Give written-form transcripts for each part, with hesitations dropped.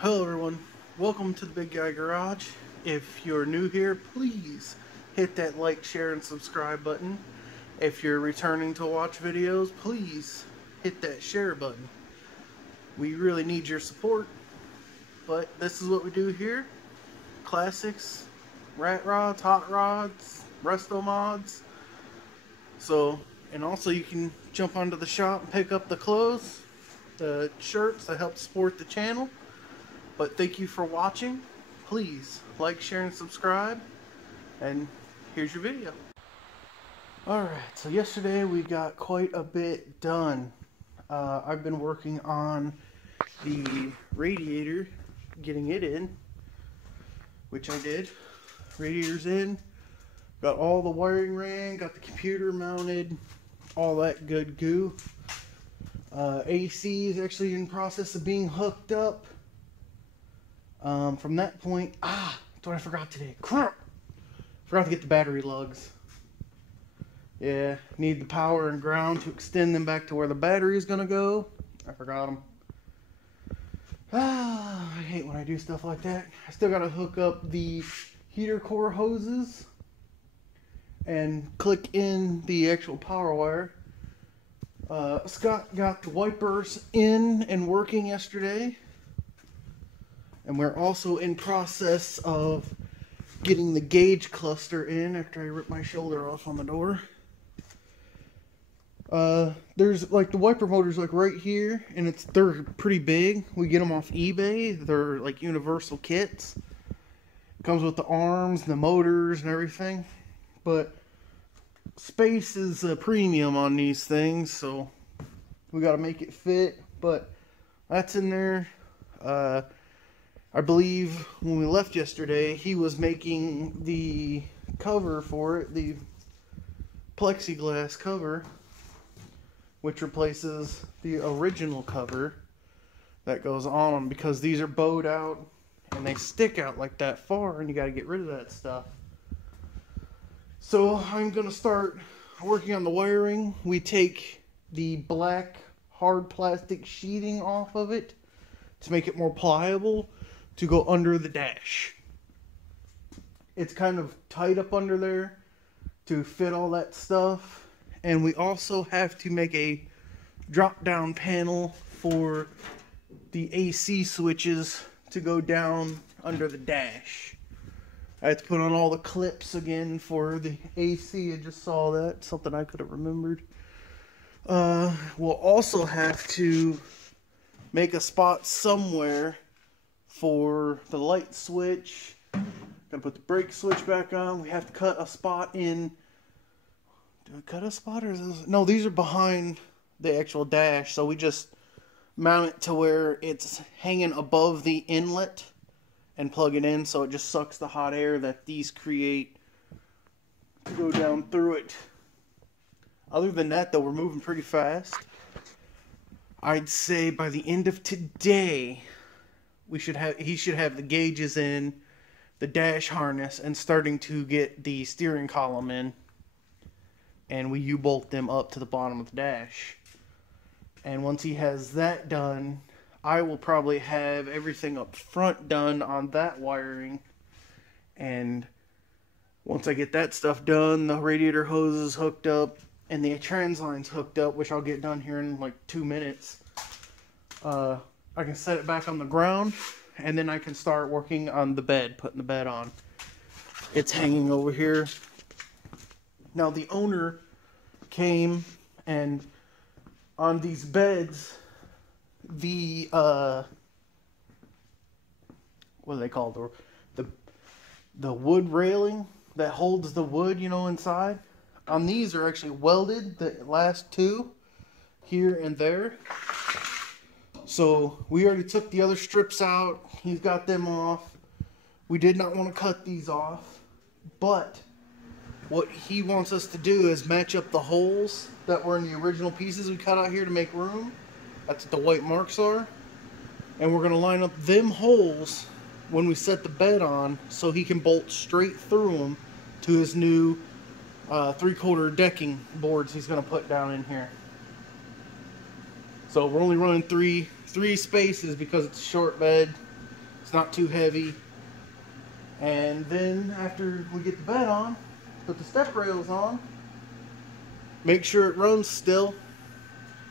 Hello everyone, welcome to the Big Guy Garage. If you're new here, please hit that like, share, and subscribe button. If you're returning to watch videos, please hit that share button. We really need your support, but this is what we do here. Classics, rat rods, hot rods, resto mods. And also you can jump onto the shop and pick up the clothes, the shirts that help support the channel. But thank you for watching. Please like, share, and subscribe. And here's your video. Alright, so yesterday we got quite a bit done. I've been working on the radiator, getting it in, which I did. Radiator's in, got all the wiring ran, got the computer mounted, all that good goo. AC is actually in process of being hooked up. From that point, that's what I forgot today. Crap! Forgot to get the battery lugs. Yeah, need the power and ground to extend them back to where the battery is gonna go. I forgot them. I hate when I do stuff like that. I still gotta hook up the heater core hoses and click in the actual power wire. Scott got the wipers in and working yesterday. And we're also in process of getting the gauge cluster in after I rip my shoulder off on the door. There's like the wiper motors like right here, and they're pretty big. We get them off eBay. They're like universal kits. Comes with the arms, the motors, and everything. But space is a premium on these things, so we got to make it fit. But that's in there. I believe when we left yesterday, he was making the cover for it, the plexiglass cover, which replaces the original cover that goes on them, because these are bowed out and they stick out like that far, and you got to get rid of that stuff. So I'm going to start working on the wiring. We take the black hard plastic sheeting off of it to make it more pliable, to go under the dash. It's kind of tight up under there to fit all that stuff. And we also have to make a drop down panel for the AC switches to go down under the dash. I had to put on all the clips again for the AC. I just saw that, something I could have remembered. We'll also have to make a spot somewhere for the light switch. Gonna put the brake switch back on. We have to cut a spot in. Do I cut a spot, or is this? No, these are behind the actual dash, so we just mount it to where it's hanging above the inlet and plug it in, so it just sucks the hot air that these create to go down through it. Other than that, though, we're moving pretty fast. I'd say by the end of today, he should have the gauges in, the dash harness, and starting to get the steering column in. And we U-bolt them up to the bottom of the dash. And once he has that done, I will probably have everything up front done on that wiring. And once I get that stuff done, the radiator hoses hooked up, and the trans lines hooked up, which I'll get done here in like 2 minutes. I can set it back on the ground, and then I can start working on the bed, putting the bed on. It's hanging over here. Now the owner came, and on these beds, the what do they call the wood railing that holds the wood, you know, inside. On these are actually welded, the last two here and there. So we already took the other strips out. He's got them off. We did not want to cut these off, but what he wants us to do is match up the holes that were in the original pieces we cut out here to make room. That's what the white marks are. And we're going to line up them holes when we set the bed on, so he can bolt straight through them to his new 3/4 decking boards he's going to put down in here. So we're only running three spaces because it's a short bed. It's not too heavy. And then after we get the bed on, put the step rails on, make sure it runs still.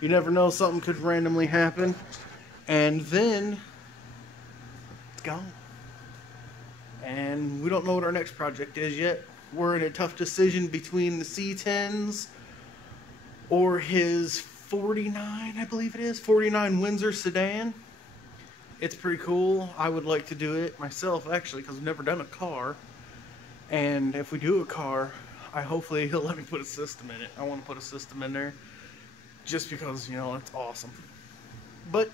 You never know, something could randomly happen. And then it's gone. And we don't know what our next project is yet. We're in a tough decision between the C10s or his 49, I believe it is, 49 Windsor sedan. It's pretty cool. I would like to do it myself, actually, because I've never done a car. And if we do a car, hopefully he'll let me put a system in it. I want to put a system in there just because, you know, it's awesome. But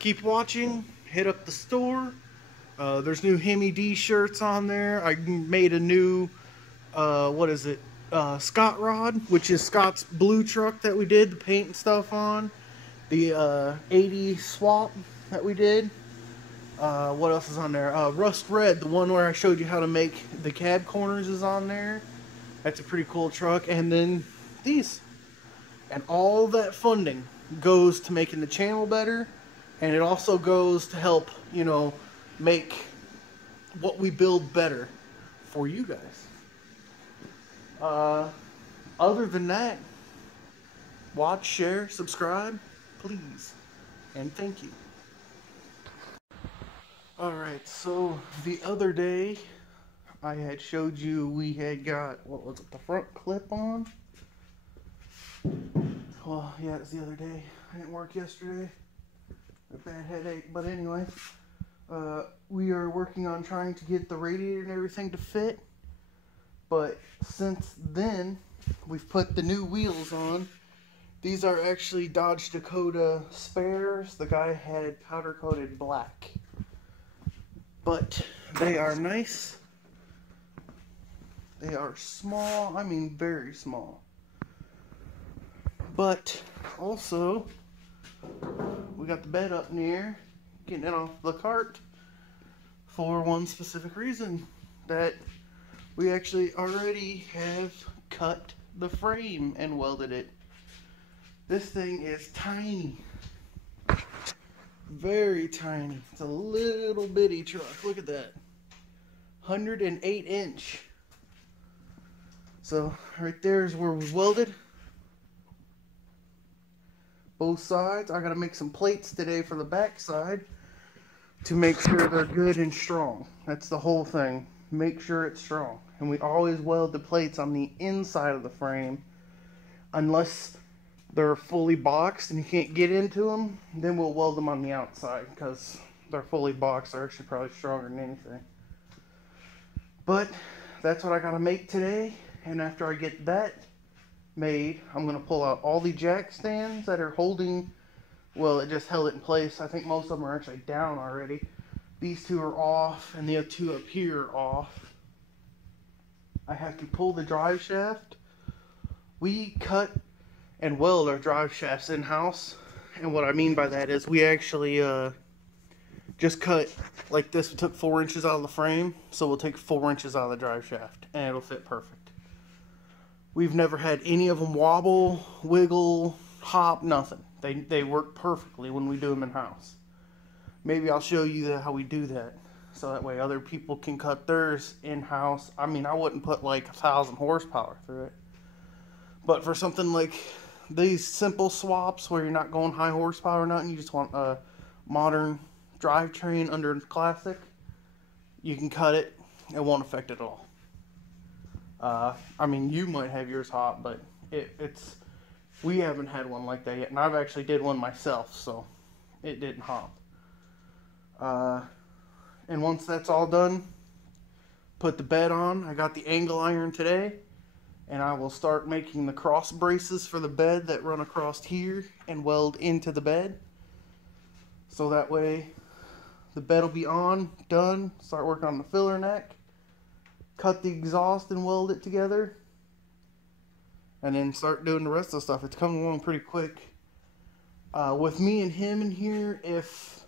keep watching. Hit up the store. There's new Hemi D shirts on there. I made a new, Scott Rod, which is Scott's blue truck that we did the paint and stuff on. The 80 swap that we did. What else is on there? Rust Red, the one where I showed you how to make the cab corners, is on there. That's a pretty cool truck. And then these. And all that funding goes to making the channel better. And it also goes to help, you know, make what we build better for you guys. Other than that, watch, share, subscribe, please. And thank you. Alright, so the other day I had showed you we had got, what was it, the front clip on? Well, yeah, it was the other day. I didn't work yesterday. A bad headache, but anyway. We are working on trying to get the radiator and everything to fit. But since then, we've put the new wheels on. These are actually Dodge Dakota spares. The guy had powder coated black. But they are nice. They are small. I mean, very small. But also, we got the bed up near, getting it off the cart for one specific reason, that we actually already have cut the frame and welded it. This thing is tiny. Very tiny. It's a little bitty truck. Look at that. 108 inch. So right there is where we welded both sides. I gotta make some plates today for the back side to make sure they're good and strong. That's the whole thing. Make sure it's strong. And we always weld the plates on the inside of the frame, unless they're fully boxed and you can't get into them. Then we'll weld them on the outside, because they're fully boxed. They're actually probably stronger than anything. But that's what I gotta make today. And after I get that made, I'm gonna pull out all the jack stands that are holding, well, it just held it in place. I think most of them are actually down already. These two are off, and the other two up here are off. I have to pull the drive shaft. We cut and weld our drive shafts in-house, and what I mean by that is we actually just cut like this. We took 4 inches out of the frame, so we'll take 4 inches out of the drive shaft, and it'll fit perfect. We've never had any of them wobble, wiggle, hop, nothing. They work perfectly when we do them in-house. Maybe I'll show you how we do that, so that way other people can cut theirs in-house. I mean, I wouldn't put like 1,000 horsepower through it. But for something like these simple swaps where you're not going high horsepower or nothing, you just want a modern drivetrain under classic, you can cut it. It won't affect it at all. I mean, you might have yours hot, but we haven't had one like that yet. And I've actually did one myself, so it didn't hop. And once that's all done, put the bed on. I got the angle iron today, and I will start making the cross braces for the bed that run across here and weld into the bed. So that way the bed will be on, done, start working on the filler neck, cut the exhaust and weld it together, and then start doing the rest of the stuff. It's coming along pretty quick. With me and him in here, if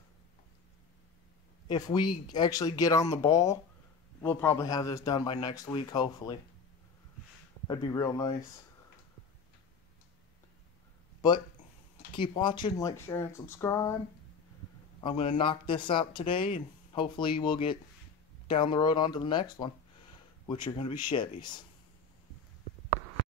we actually get on the ball, we'll probably have this done by next week, hopefully. That'd be real nice. But keep watching, like, share, and subscribe. I'm going to knock this out today, and hopefully we'll get down the road onto the next one, which are going to be Chevys.